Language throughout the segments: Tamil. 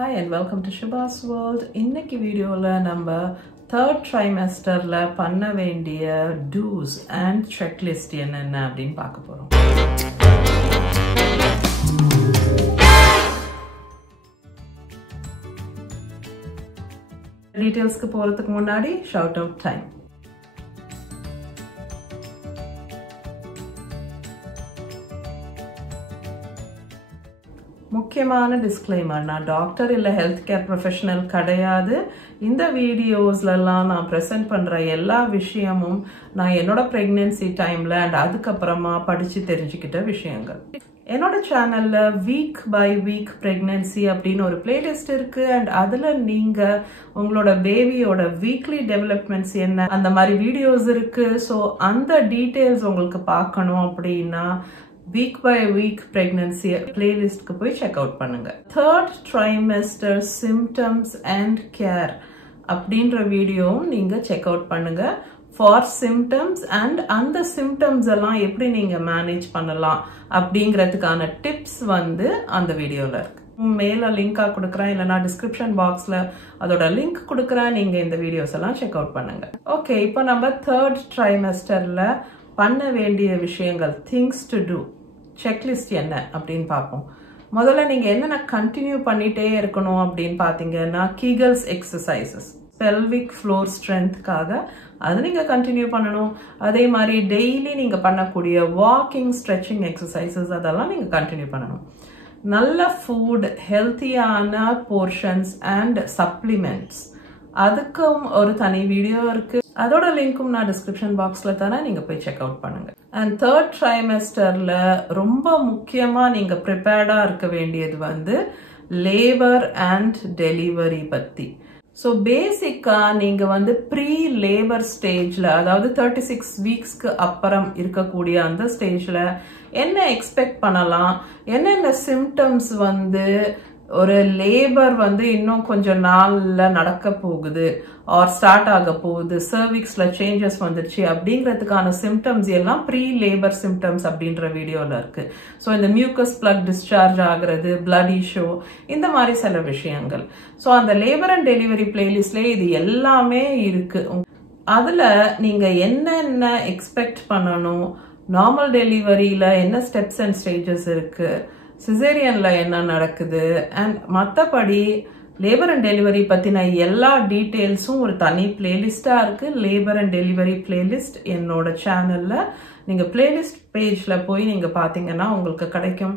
Hi and welcome to Shubha's World. இன்னைக்கு வீடியோல நம்ம third trimesterல பண்ண வேண்டிய do's and checklist என்னென்ன அப்படின்னு பார்க்க போறோம். டீடைல்ஸ்க்கு போறதுக்கு முன்னாடி shout out time. முக்கியமான டிஸ்க்ளைமர், நான் டாக்டர் இல்லை ஹெல்த் கேர் ப்ரொஃபஷனல் கிடையாது. இந்த வீடியோஸ்லாம் நான் ப்ரெசென்ட் பண்ணுற எல்லா விஷயமும் நான் என்னோட ப்ரெக்னென்சி டைமில் அண்ட் அதுக்கப்புறமா படித்து தெரிஞ்சுக்கிட்ட விஷயங்கள். என்னோட சேனலில் வீக் பை வீக் ப்ரெக்னென்சி அப்படின்னு ஒரு பிளேலிஸ்ட் இருக்குது. அண்ட் அதில் நீங்கள் உங்களோட பேபியோட வீக்லி டெவலப்மெண்ட்ஸ் என்ன அந்த மாதிரி வீடியோஸ் இருக்குது. ஸோ அந்த டீட்டெயில்ஸ் உங்களுக்கு பார்க்கணும் அப்படின்னா week by week pregnancy playlist ku poi check out pannunga. Third trimester symptoms and care அப்படின்ற வீடியோ நீங்க check out பண்ணுங்க for symptoms and அந்த symptoms எல்லாம் எப்படி நீங்க மேனேஜ் பண்ணலாம் அப்படிங்கிறதுக்கான டிப்ஸ் வந்து அந்த வீடியோல இருக்கு. மேல லிங்கா கொடுக்குறேன், இல்லைனா டிஸ்கிரிப்ஷன் பாக்ஸ்ல அதோட லிங்க் கொடுக்குறேன். நீங்க இந்த வீடியோஸ் எல்லாம் செக் அவுட் பண்ணுங்க. ஓகே, இப்போ நம்ம தேர்ட் ட்ரைமெஸ்டர்ல பண்ண வேண்டிய விஷயங்கள், திங்ஸ் டு டூ, செக்லிஸ்ட் என்ன அப்படின்னு பார்ப்போம். முதல்ல நீங்க என்னென்ன கண்டினியூ பண்ணிட்டே இருக்கணும் அப்படின்னு பாத்தீங்கன்னா, கீகல்ஸ் எக்ஸசைசஸ், பெல்விக் ஃப்ளோர் ஸ்ட்ரென்த்காக அது நீங்க கண்டினியூ பண்ணணும். அதே மாதிரி டெய்லி நீங்க பண்ணக்கூடிய வாக்கிங், ஸ்ட்ரெச்சிங் எக்ஸசைசஸ் அதெல்லாம் நீங்க கண்டினியூ பண்ணணும். நல்ல ஃபுட், ஹெல்த்தியான போர்ஷன்ஸ் அண்ட் சப்ளிமெண்ட்ஸ், அதுக்கும் ஒரு தனி வீடியோ இருக்கு. அதோட லிங்க்கும் நான் டிஸ்கிரிப்ஷன் பாக்ஸ்ல தரேன், நீங்க போய் செக் அவுட் பண்ணுங்க. அண்ட் தேர்ட் ட்ரைமெஸ்டர்ல ரொம்ப முக்கியமா நீங்க ப்ரிப்பேர்டா இருக்க வேண்டியது வந்து லேபர் அண்ட் டெலிவரி பத்தி. ஸோ பேசிக்கா நீங்க வந்து ப்ரீ லேபர் ஸ்டேஜ்ல, அதாவது 36 வீக்ஸ்க்கு அப்புறம் இருக்கக்கூடிய அந்த ஸ்டேஜ்ல என்ன எக்ஸ்பெக்ட் பண்ணலாம், என்னென்ன சிம்டம்ஸ் வந்து ஒரு லேபர் வந்து இன்னும் கொஞ்சம் நாள்ல நடக்க போகுது ஆர் ஸ்டார்ட் ஆக போகுது, சர்விக்ஸ்ல சேஞ்சஸ் வந்துருச்சு அப்படிங்கிறதுக்கான சிம்டம்ஸ் எல்லாம் ப்ரீ லேபர் சிம்டம்ஸ் அப்படின்ற வீடியோல இருக்கு. ஸோ இந்த மியூக்கஸ் பிளக் டிஸ்சார்ஜ் ஆகுறது, பிளட் இஷ்யூ, இந்த மாதிரி சில விஷயங்கள். ஸோ அந்த லேபர் அண்ட் டெலிவரி பிளேலிஸ்ட்லேயே இது எல்லாமே இருக்கு. அதுல நீங்க என்னென்ன எக்ஸ்பெக்ட் பண்ணணும், நார்மல் டெலிவரியில என்ன ஸ்டெப்ஸ் அண்ட் ஸ்டேஜஸ் இருக்கு, சிசேரியன்ல என்ன நடக்குது, அண்ட் மற்றபடி லேபர் அண்ட் டெலிவரி பத்தின எல்லா டீட்டெயில்ஸும் ஒரு தனி பிளேலிஸ்டா இருக்கு. லேபர் அண்ட் டெலிவரி பிளேலிஸ்ட் என்னோட சேனல்ல நீங்க பிளேலிஸ்ட் பேஜ்ல போய் நீங்க பாத்தீங்கன்னா உங்களுக்கு கிடைக்கும்.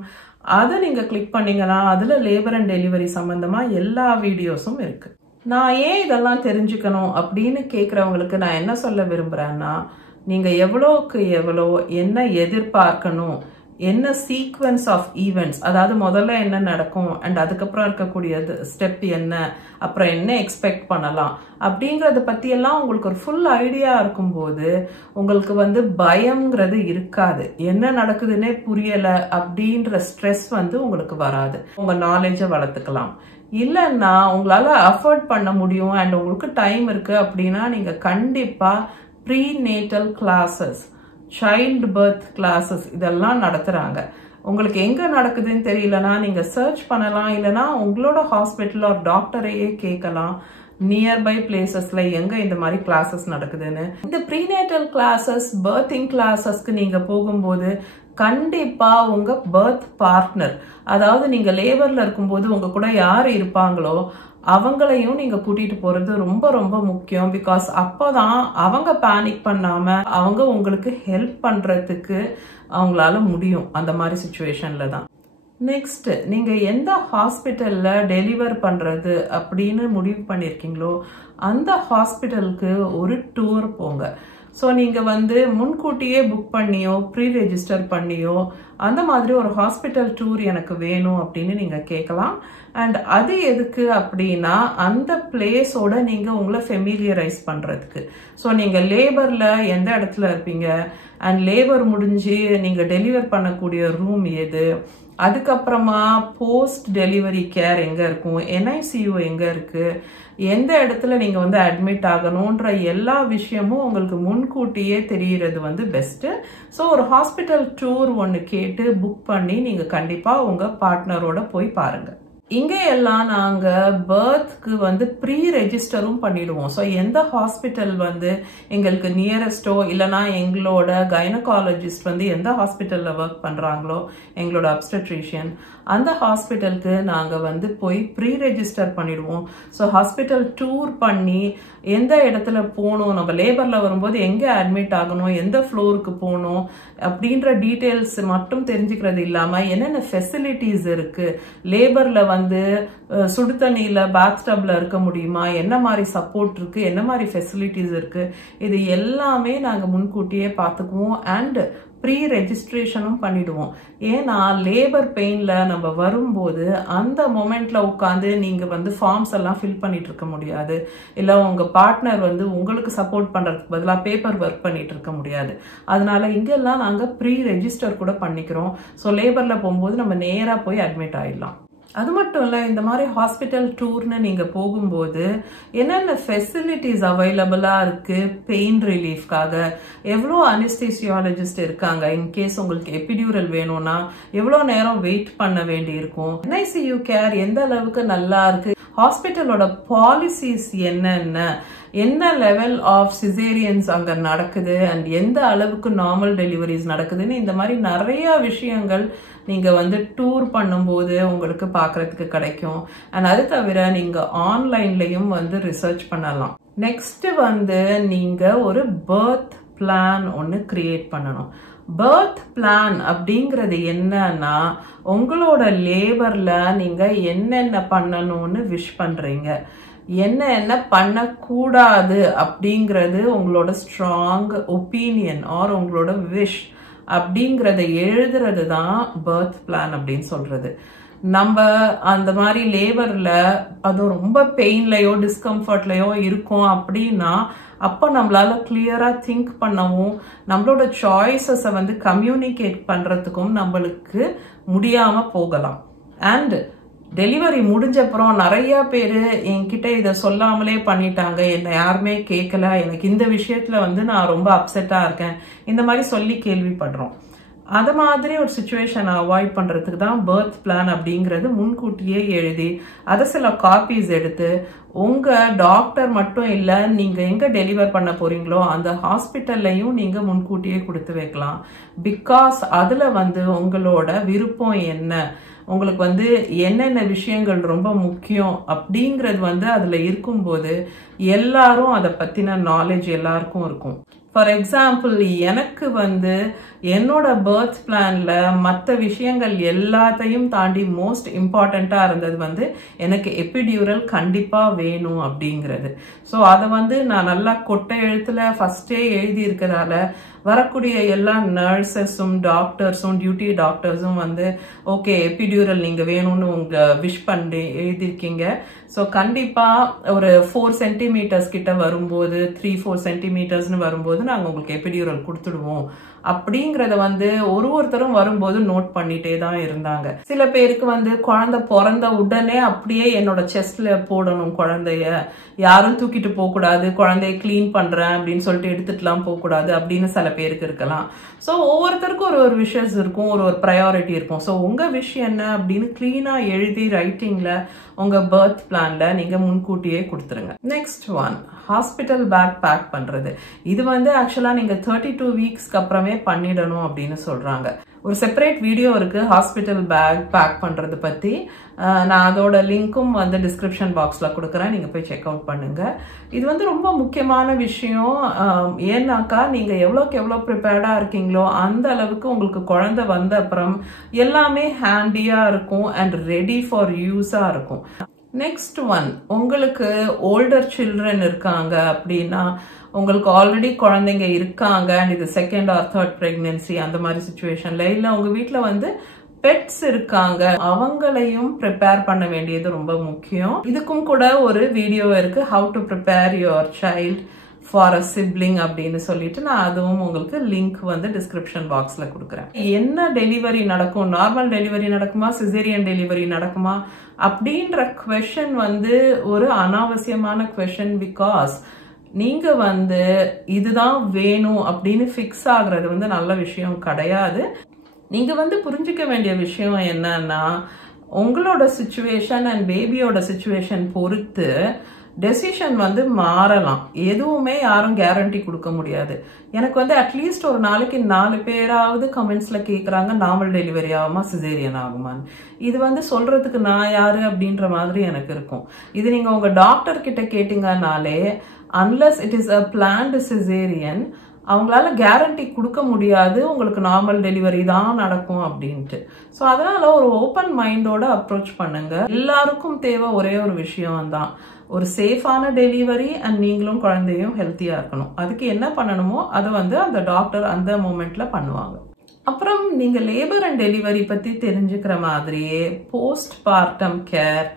அதை நீங்க கிளிக் பண்ணீங்கன்னா அதுல லேபர் அண்ட் டெலிவரி சம்பந்தமா எல்லா வீடியோஸும் இருக்கு. நான் ஏன் இதெல்லாம் தெரிஞ்சுக்கணும் அப்படின்னு கேக்குறவங்களுக்கு நான் என்ன சொல்ல விரும்புறேன்னா, நீங்க எவ்வளோக்கு எவ்வளோ என்ன எதிர்பார்க்கணும், என்ன சீக்வன்ஸ் ஆஃப் ஈவெண்ட்ஸ், அதாவது முதல்ல என்ன நடக்கும் அண்ட் அதுக்கப்புறம் இருக்கக்கூடிய ஸ்டெப் என்ன, அப்புறம் என்ன எக்ஸ்பெக்ட் பண்ணலாம் அப்படிங்கறத பத்தி எல்லாம் உங்களுக்கு ஒரு ஃபுல் ஐடியா இருக்கும்போது உங்களுக்கு வந்து பயம்ங்கிறது இருக்காது. என்ன நடக்குதுன்னே புரியல அப்படின்ற ஸ்ட்ரெஸ் வந்து உங்களுக்கு வராது. உங்க நாலேஜை வளர்த்துக்கலாம். இல்லைன்னா உங்களால அஃபோர்ட் பண்ண முடியும் அண்ட் உங்களுக்கு டைம் இருக்கு அப்படின்னா நீங்க கண்டிப்பா prenatal classes, child birth classes இதெல்லாம் நடத்துறாங்க. உங்களுக்கு எங்க நடக்குதுன்னு தெரியலனா நீங்க சர்ச் பண்ணலாம், இல்லைன்னா உங்களோட ஹாஸ்பிட்டல் ஒரு டாக்டரையே கேட்கலாம் நியர்பை பிளேசஸ்ல எங்க இந்த மாதிரி கிளாஸஸ் நடக்குதுன்னு. இந்த ப்ரீநேட்டல் கிளாஸஸ், பர்த்திங் கிளாஸஸ்க்கு நீங்க போகும்போது கண்டிப்பா உங்க பர்த் பார்ட்னர், அதாவது நீங்க லேபர்ல இருக்கும்போது உங்க கூட யார் இருப்பாங்களோ அவங்களையும் நீங்க கூட்டிட்டு போறது ரொம்ப ரொம்ப முக்கியம். பிகாஸ் அப்போதான் அவங்க பேனிக் பண்ணாம அவங்க உங்களுக்கு ஹெல்ப் பண்றதுக்கு அவங்களால முடியும் அந்த மாதிரி சிச்சுவேஷன்ல தான். நெக்ஸ்ட், நீங்க எந்த ஹாஸ்பிட்டல்ல டெலிவர் பண்றது அப்படின்னு முடிவு பண்ணிருக்கீங்களோ அந்த ஹாஸ்பிட்டலுக்கு ஒரு டூர் போங்க. ஸோ நீங்க வந்து முன்கூட்டியே புக் பண்ணியோ ப்ரீ ரெஜிஸ்டர் பண்ணியோ அந்த மாதிரி ஒரு ஹாஸ்பிட்டல் டூர் எனக்கு வேணும் அப்படின்னு நீங்க கேட்கலாம். அண்ட் அது எதுக்கு அப்படின்னா அந்த பிளேஸோட நீங்க உங்களை ஃபெமிலியரைஸ் பண்றதுக்கு. ஸோ நீங்க லேபர்ல எந்த இடத்துல இருப்பீங்க அண்ட் லேபர் முடிஞ்சு நீங்க டெலிவர் பண்ணக்கூடிய ரூம் எது, அதுக்கப்புறமா போஸ்ட் டெலிவரி கேர் எங்க இருக்கும், NICU எங்க இருக்கு, எந்த இடத்துல நீங்க வந்து அட்மிட் ஆகணும்ன்ற எல்லா விஷயமும் உங்களுக்கு முன்கூட்டியே தெரியறது வந்து பெஸ்ட். ஸோ ஒரு ஹாஸ்பிட்டல் டூர் ஒன்று கேட்டு புக் பண்ணி நீங்க கண்டிப்பா உங்க பார்ட்னரோட போய் பாருங்க. இங்கே எல்லாம் நாங்க பர்த்க்கு வந்து ப்ரீ ரெஜிஸ்டரும் பண்ணிடுவோம். ஸோ எந்த ஹாஸ்பிட்டல் வந்து எங்களுக்கு நியரஸ்டோ இல்லைனா எங்களோட கைனகாலஜிஸ்ட் வந்து எந்த ஹாஸ்பிட்டல்ல ஒர்க் பண்றாங்களோ எங்களோட அப்ஸ்டட்ரிஷியன் அந்த ஹாஸ்பிட்டலுக்கு நாங்க வந்து போய் ப்ரீ ரெஜிஸ்டர் பண்ணிடுவோம். ஸோ ஹாஸ்பிட்டல் டூர் பண்ணி எந்த இடத்துல போகணும், நம்ம லேபர்ல வரும்போது எங்க அட்மிட் ஆகணும், எந்த ஃப்ளோருக்கு போகணும் அப்படின்ற டீட்டெயில்ஸ் மட்டும் தெரிஞ்சுக்கிறது இல்லாம என்னென்ன ஃபெசிலிட்டிஸ் இருக்கு, லேபர்ல வந்து சுடு தண்ணியில பாத் டப்ல இருக்க முடியுமா, என்ன மாதிரி சப்போர்ட் இருக்கு, என்ன மாதிரி ஃபெசிலிட்டிஸ் இருக்கு, இது எல்லாமே நாங்க முன்கூட்டியே பார்த்துக்குவோம். அண்ட் ப்ரீ ரெஜிஸ்ட்ரேஷனும் பண்ணிடுவோம். ஏன்னா லேபர் பெயின்ல நம்ம வரும்போது அந்த மொமெண்ட்ல உட்காந்து நீங்க வந்து ஃபார்ம்ஸ் எல்லாம் ஃபில் பண்ணிட்டு இருக்க முடியாது, இல்ல உங்க பார்ட்னர் வந்து உங்களுக்கு சப்போர்ட் பண்றதுக்கு பதிலாக பேப்பர் ஒர்க் பண்ணிட்டு இருக்க முடியாது. அதனால இங்கெல்லாம் நாங்க ப்ரீ ரெஜிஸ்டர் கூட பண்ணிக்கிறோம். ஸோ லேபர்ல போகும்போது நம்ம நேரா போய் அட்மிட் ஆயிடலாம். அது மட்டும் இல்ல, இந்த மாதிரி ஹாஸ்பிட்டல் டூர்னு நீங்க போகும்போது என்னென்ன ஃபெசிலிட்டிஸ் அவைலபிளா இருக்கு, பெயின் ரிலீஃப்காக எவ்வளோ அனஸ்தீசியாலஜிஸ்ட் இருக்காங்க, இன்கேஸ் உங்களுக்கு எபிடியூரல் வேணும்னா எவ்வளோ நேரம் வெயிட் பண்ண வேண்டி இருக்கும், NICU கேர் எந்த அளவுக்கு நல்லா இருக்கு, ஹாஸ்பிட்டலோட பாலிசிஸ் என்ன லெவல் ஆஃப் சிசேரியன்ஸ் அங்க நடக்குது அண்ட் எந்த அளவுக்கு நார்மல் டெலிவரிஸ் நடக்குதுன்னு இந்த மாதிரி நிறைய விஷயங்கள் நீங்க வந்து டூர் பண்ணும்போது உங்களுக்கு பார்க்கறதுக்கு கிடைக்கும். அண்ட் அது தவிர நீங்க ஆன்லைன்லயும் வந்து ரிசர்ச் பண்ணலாம். நெக்ஸ்ட் வந்து நீங்க ஒரு பர்த் பிளான் ஒன்று கிரியேட் பண்ணணும். பர்த் பிளான் அப்படிங்கிறது என்னன்னா, உங்களோட லேபர்ல நீங்க என்னென்ன பண்ணணும்னு விஷ் பண்றீங்க, என்ன பண்ணக்கூடாது அப்படிங்கிறது உங்களோட ஸ்ட்ராங் ஒப்பீனியன் ஆர் உங்களோட விஷ் அப்படிங்கிறத எழுதுறது தான் பர்த் பிளான் அப்படின்னு சொல்றது. நம்ம அந்த மாதிரி லேபர்ல அது ரொம்ப பெயின்லயோ டிஸ்கம்ஃபர்ட்லயோ இருக்கும் அப்படின்னா அப்ப நம்மளால கிளியரா திங்க் பண்ணவும் நம்மளோட சாய்ஸஸை வந்து கம்யூனிகேட் பண்றதுக்கும் நம்மளுக்கு முடியாம போகலாம். அண்ட் டெலிவரி முடிஞ்சப்புறம் நிறைய பேரு என்கிட்ட இதை சொல்லாமலே பண்ணிட்டாங்க, என்னை யாருமே கேட்கல, எனக்கு இந்த விஷயத்துல வந்து நான் ரொம்ப அப்செட்டா இருக்கேன், இந்த மாதிரி சொல்லி கேள்விப்படுறோம். அது மாதிரி ஒரு சுச்சுவேஷனை அவாய்ட் பண்றதுக்கு தான் பர்த் பிளான் அப்படிங்கிறது முன்கூட்டியே எழுதி அதை சில காப்பீஸ் எடுத்து உங்க டாக்டர் மட்டும் இல்ல, நீங்க எங்க டெலிவர் பண்ண போறீங்களோ அந்த ஹாஸ்பிட்டல்லையும் நீங்க முன்கூட்டியே கொடுத்து வைக்கலாம். பிகாஸ் அதுல வந்து உங்களோட விருப்பம் என்ன, உங்களுக்கு வந்து என்னென்ன விஷயங்கள் ரொம்ப முக்கியம் அப்படிங்கிறது வந்து அதுல இருக்கும்போது எல்லாரும் அதை பத்தின நாலேஜ் எல்லாருக்கும் இருக்கும். ஃபார் எக்ஸாம்பிள், எனக்கு வந்து என்னோட பர்த் பிளான்ல மற்ற விஷயங்கள் எல்லாத்தையும் தாண்டி மோஸ்ட் இம்பார்ட்டண்டா இருந்தது வந்து எனக்கு எபிடியூரல் கண்டிப்பா வேணும் அப்படிங்கிறது. ஸோ அதை வந்து நான் நல்லா கொட்டை எழுத்துல ஃபர்ஸ்டே எழுதி இருக்கிறதால வரக்கூடிய எல்லா நர்சஸும் டாக்டர்ஸும் டியூட்டி டாக்டர்ஸும் வந்து ஓகே எபிடியூரல் நீங்க வேணும்னு உங்க விஷ் பண்ணி எழுதிருக்கீங்க. ஸோ கண்டிப்பா ஒரு 4 சென்டிமீட்டர்ஸ் கிட்ட வரும்போது 3-4 சென்டிமீட்டர்ஸ்னு வரும்போது நாங்கள் உங்களுக்கு எபிடியூரல் கொடுத்துடுவோம் அப்படிங்கறத வந்து ஒருத்தரும் வரும்போது நோட் பண்ணிட்டே தான் இருந்தாங்க. சில பேருக்கு வந்து குழந்தை பிறந்த உடனே அப்படியே என்னோட செஸ்ட்ல போடணும், குழந்தைய யாரும் தூக்கிட்டு போக கூடாது, குழந்தைய கிளீன் பண்றேன் அப்படின்னு சொல்லிட்டு எடுத்துட்டுலாம் போக கூடாது அப்படின்னு சில பேருக்கு இருக்கலாம். ஸோ ஒவ்வொருத்தருக்கும் ஒரு விஷஸ் இருக்கும், ஒரு ப்ரையாரிட்டி இருக்கும். ஸோ உங்க விஷயம் என்ன அப்படின்னு கிளீனா எழுதி ரைட்டிங்ல உங்க பர்த் பிளான்ல நீங்க முன்கூட்டியே கொடுத்துருங்க. Next one, hospital bag pack பண்றது. இது வந்து ஆக்சுவலா நீங்க 32 வீக்ஸ்க்கு அப்புறமே பண்ணிடணும் அப்படின்னு சொல்றாங்க. ஒரு செப்பரேட் வீடியோ இருக்கு ஹாஸ்பிட்டல் பேக் பேக் பண்றது பத்தி. நான் அதோட லிங்க்கும் வந்து டிஸ்கிரிப்ஷன் பாக்ஸ்ல கொடுக்குறேன், நீங்க போய் செக் அவுட் பண்ணுங்க. இது வந்து ரொம்ப முக்கியமான விஷயம். ஏன்னாக்கா நீங்க எவ்வளோக்கு எவ்வளோ ப்ரிப்பேர்டா இருக்கீங்களோ அந்த அளவுக்கு உங்களுக்கு குழந்தை வந்த அப்புறம் எல்லாமே ஹேண்டியா இருக்கும் அண்ட் ரெடி ஃபார் யூஸா இருக்கும். நெக்ஸ்ட் ஒன், உங்களுக்கு ஓல்டர் சில்ட்ரன் இருக்காங்க அப்படின்னா, உங்களுக்கு ஆல்ரெடி குழந்தைங்க இருக்காங்க அண்ட் இது 2nd or 3rd பிரெக்னன்சி அந்த மாதிரி சுச்சுவேஷன்ல, இல்ல உங்க வீட்டுல வந்து பெட்ஸ் இருக்காங்க, அவங்களையும் ப்ரிப்பேர் பண்ண வேண்டியது ரொம்ப முக்கியம். இதுக்கும் கூட ஒரு வீடியோ இருக்கு, how to prepare your child for a sibling அப்படின்னு சொல்லிட்டு. நான் அதுவும் உங்களுக்கு லிங்க் வந்து டிஸ்கிரிப்ஷன் பாக்ஸ்ல கொடுக்குறேன். என்ன டெலிவரி நடக்கும், நார்மல் டெலிவரி நடக்குமா, சிசேரியன் டெலிவரி நடக்குமா அப்படின்ற குவெஸ்சன் வந்து ஒரு அனாவசியமான குவெஸ்சன். பிகாஸ் நீங்க வந்து இதுதான் வேணும் அப்படின்னு ஃபிக்ஸ் ஆகுறது வந்து நல்ல விஷயம் கிடையாது. நீங்க வந்து புரிஞ்சுக்க வேண்டிய விஷயம் என்னன்னா, உங்களோட சிச்சுவேஷன் அண்ட் பேபியோட சிச்சுவேஷன் பொறுத்து டெசிஷன் வந்து மாறலாம். எதுவுமே யாரும் கேரண்டி கொடுக்க முடியாது. எனக்கு வந்து அட்லீஸ்ட் ஒரு நாளைக்கு 4 பேராவது கமெண்ட்ஸ்ல கேட்குறாங்க, நார்மல் டெலிவரி ஆகுமா சிசேரியன் ஆகுமான்னு. இது வந்து சொல்றதுக்கு நான் யாரு அப்படின்ற மாதிரி எனக்கு இருக்கும். இது நீங்க உங்க டாக்டர் கிட்ட கேட்டீங்கன்னாலே, unless it is a planned caesarean, அவங்களால கேரண்டி கொடுக்க முடியாது உங்களுக்கு நார்மல் டெலிவரி தான் நடக்கும் அப்படின்ட்டு. ஸோ அதனால ஒரு ஓப்பன் மைண்டோட அப்ரோச் பண்ணுங்க. எல்லாருக்கும் தேவை ஒரே ஒரு விஷயம் தான், ஒரு சேஃபான டெலிவரி அண்ட் நீங்களும் குழந்தையும் ஹெல்த்தியா இருக்கணும். அதுக்கு என்ன பண்ணணுமோ அதை வந்து அந்த டாக்டர் அந்த மூமெண்ட்ல பண்ணுவாங்க. அப்புறம் நீங்க லேபர் அண்ட் டெலிவரி பத்தி தெரிஞ்சுக்கிற மாதிரியே post partum care,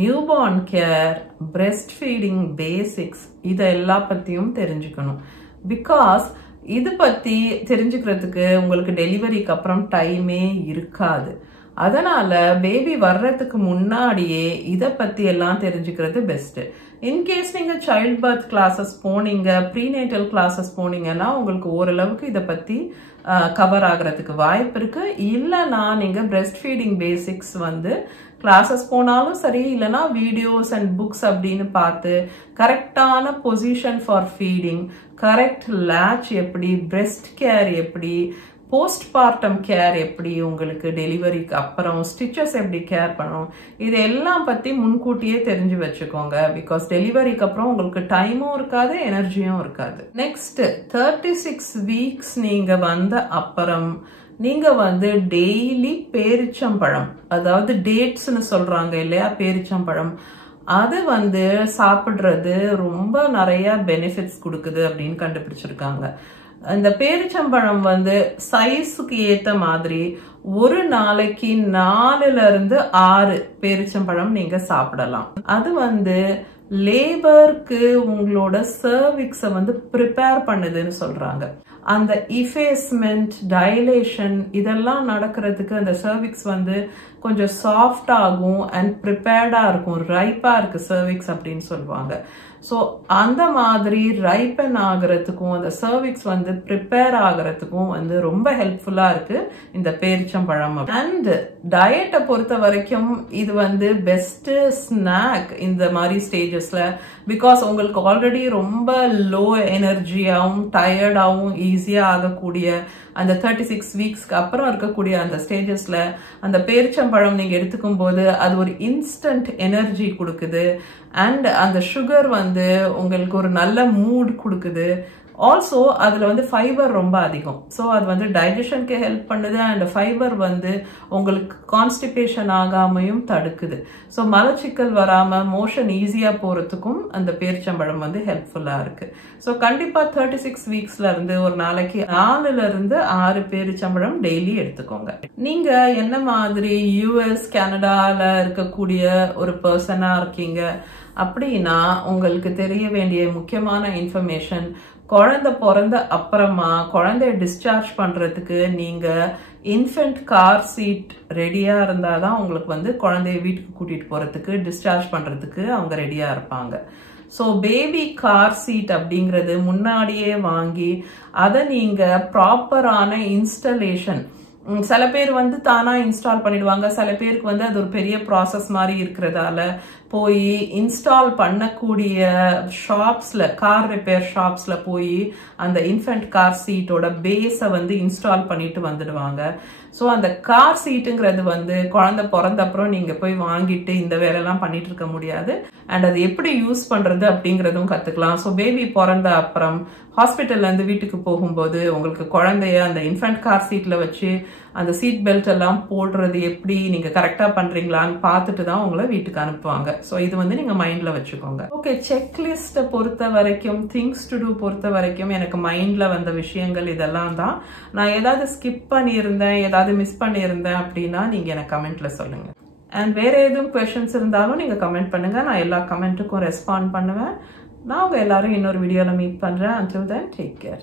newborn care, breast feeding basics இதை எல்லா பத்தியும் தெரிஞ்சுக்கணும். பிகாஸ் இது பத்தி தெரிஞ்சுக்கிறதுக்கு உங்களுக்கு டெலிவரிக்கு அப்புறம் டைமே இருக்காது. அதனால பேபி வர்றதுக்கு முன்னாடியே இதை பத்தி எல்லாம் தெரிஞ்சுக்கிறது பெஸ்ட். இன்கேஸ் நீங்க சைல்ட் பர்த் கிளாஸஸ் போனீங்க, ப்ரீநேட்டல் கிளாஸஸ் போனீங்கன்னா உங்களுக்கு ஓரளவுக்கு இதை பத்தி கவர் ஆகிறதுக்கு வாய்ப்பு இருக்கு. இல்லைன்னா நீங்க பிரெஸ்ட் ஃபீடிங் பேசிக்ஸ் வந்து கிளாஸஸ் போனாலும் சரி, இல்லைனா வீடியோஸ் அண்ட் புக்ஸ் அப்படின்னு பார்த்து கரெக்டான position for feeding, correct latch எப்படி, பிரெஸ்ட் கேர் எப்படி, போஸ்ட் பார்ட்டம் கேர் எப்படி, உங்களுக்கு டெலிவரிக்கு அப்புறம் ஸ்டிச்சஸ் எப்படி கேர் பண்ணணும், இது எல்லாம் பத்தி முன்கூட்டியே தெரிஞ்சு வச்சுக்கோங்க. பிகாஸ் டெலிவரிக்கு அப்புறம் உங்களுக்கு டைமும் இருக்காது, எனர்ஜியும் இருக்காது. நெக்ஸ்ட் 36 வீக்ஸ் நீங்க வந்த அப்புறம் நீங்க வந்து டெய்லி பேரிச்சம்பழம், அதாவது டேட்ஸ்னு சொல்றாங்க இல்லையா, பேரிச்சம்பழம், அது வந்து சாப்பிடுறது ரொம்ப நிறைய பெனிஃபிட்ஸ் கொடுக்குது அப்படின்னு கண்டுபிடிச்சிருக்காங்க. இந்த பேரிச்சம்பழம் வந்து சைஸுக்கு ஏத்த மாதிரி ஒரு நாளைக்கு 4ல இருந்து 6 பேரிச்சம்பழம் நீங்க சாப்பிடலாம். அது வந்து லேபருக்கு உங்களோட சர்விக்ஸை வந்து ப்ரிப்பேர் பண்ணுதுன்னு சொல்றாங்க. அந்த இஃபேஸ்மெண்ட், டைலேஷன் இதெல்லாம் நடக்கிறதுக்கு அந்த சர்விக்ஸ் வந்து கொஞ்சம் சாஃப்ட் ஆகும் அண்ட் ப்ரிப்பேர்டா இருக்கும், ரைப்பா இருக்கு சர்விக்ஸ் அப்படின்னு சொல்லுவாங்க. ஸோ அந்த மாதிரி ரைப்பன் ஆகிறதுக்கும் அந்த சர்விக்ஸ் வந்து ப்ரிப்பேர் ஆகிறதுக்கும் வந்து ரொம்ப ஹெல்ப்ஃபுல்லா இருக்கு இந்த பேரிச்சம்பழம். அண்ட் டயட்டை பொறுத்த வரைக்கும் இது வந்து பெஸ்ட் ஸ்நாக் இந்த மாதிரி ஸ்டேஜஸ்ல. பிகாஸ் உங்களுக்கு ஆல்ரெடி ரொம்ப லோ எனர்ஜியாகவும் டயர்டாகவும் ஈஸியா ஆகக்கூடிய அந்த 36 வீக்ஸ்க்கு அப்புறம் இருக்கக்கூடிய அந்த ஸ்டேஜஸ்ல அந்த பேரிச்சம்பழம் நீங்க எடுத்துக்கும் போது அது ஒரு இன்ஸ்டன்ட் எனர்ஜி கொடுக்குது. அண்ட் அந்த சுகர் வந்து உங்களுக்கு ஒரு நல்ல மூட் கொடுக்குது. ஆல்சோ அதுல வந்து ஃபைபர் ரொம்ப அதிகம். ஸோ அது வந்து டைஜஷனுக்கு ஹெல்ப் பண்ணுது. அண்ட் ஃபைபர் வந்து உங்களுக்கு கான்ஸ்டிபேஷன் ஆகாமையும் தடுக்குது. ஸோ மலச்சிக்கல் வராம மோஷன் ஈஸியா போறதுக்கும் அந்த பேரிச்சம்பழம் வந்து ஹெல்ப்ஃபுல்லா இருக்கு. ஸோ கண்டிப்பா 36 வீக்ஸ்ல இருந்து ஒரு நாளைக்கு 4ல இருந்து 6 பேரிச்சம்பழம் டெய்லி எடுத்துக்கோங்க. நீங்க என்ன மாதிரி யூஎஸ் கனடால இருக்கக்கூடிய ஒரு பர்சனா இருக்கீங்க அப்படின்னா உங்களுக்கு தெரிய வேண்டிய முக்கியமான இன்ஃபர்மேஷன், குழந்தை பிறந்த அப்புறமா குழந்தைய டிஸ்சார்ஜ் பண்றதுக்கு நீங்க இன்ஃபென்ட் கார் சீட் ரெடியா இருந்தாதான் உங்களுக்கு வந்து குழந்தைய வீட்டுக்கு கூட்டிட்டு போறதுக்கு டிஸ்சார்ஜ் பண்றதுக்கு அவங்க ரெடியா இருப்பாங்க. ஸோ பேபி கார் சீட் அப்படிங்கிறது முன்னாடியே வாங்கி அதை நீங்க ப்ராப்பரான இன்ஸ்டலேஷன், சில பேர் வந்து தானா இன்ஸ்டால் பண்ணிடுவாங்க, சில பேருக்கு வந்து அது ஒரு பெரிய ப்ராசஸ் மாதிரி இருக்கிறதால போய் இன்ஸ்டால் பண்ணக்கூடிய ஷாப்ஸ்ல, கார் ரிப்பேர் ஷாப்ஸ்ல போய் அந்த இன்ஃபென்ட் கார் சீட்டோட பேஸை வந்து இன்ஸ்டால் பண்ணிட்டு வந்துடுவாங்க. ஸோ அந்த கார் சீட்டுங்கிறது வந்து குழந்தை பிறந்த அப்புறம் நீங்க போய் வாங்கிட்டு இந்த வேலையெல்லாம் பண்ணிட்டு இருக்க முடியாது. அண்ட் அது எப்படி யூஸ் பண்றது அப்படிங்கறதும் கத்துக்கலாம். ஸோ பேபி பிறந்த அப்புறம் ஹாஸ்பிட்டல்ல இருந்து வீட்டுக்கு போகும்போது உங்களுக்கு குழந்தைய அந்த இன்ஃபென்ட் கார் சீட்ல வச்சு அந்த சீட் பெல்ட் எல்லாம் போடுறது எப்படி நீங்க கரெக்டா பண்றீங்களான்னு பார்த்துட்டு தான் உங்களை வீட்டுக்கு அனுப்புவாங்க. ஸோ இது வந்து நீங்க மைண்ட்ல வச்சுக்கோங்க. ஓகே, செக்லிஸ்ட பொறுத்த வரைக்கும், திங்ஸ் டு டூ பொறுத்த வரைக்கும் எனக்கு மைண்ட்ல வந்த விஷயங்கள் இதெல்லாம் தான். நான் ஏதாவது ஸ்கிப் பண்ணியிருந்தேன், ஏதாவது மிஸ் பண்ணியிருந்தேன் அப்படின்னா நீங்க எனக்கு கமெண்ட்ல சொல்லுங்க. அண்ட் வேற எதுவும் கொஸ்டின்ஸ் இருந்தாலும் நீங்க கமெண்ட் பண்ணுங்க, நான் எல்லா கமெண்ட்டுக்கும் ரெஸ்பாண்ட் பண்ணுவேன். நான் உங்க எல்லாரும் இன்னொரு வீடியோல மீட் பண்றேன். Until then, take care.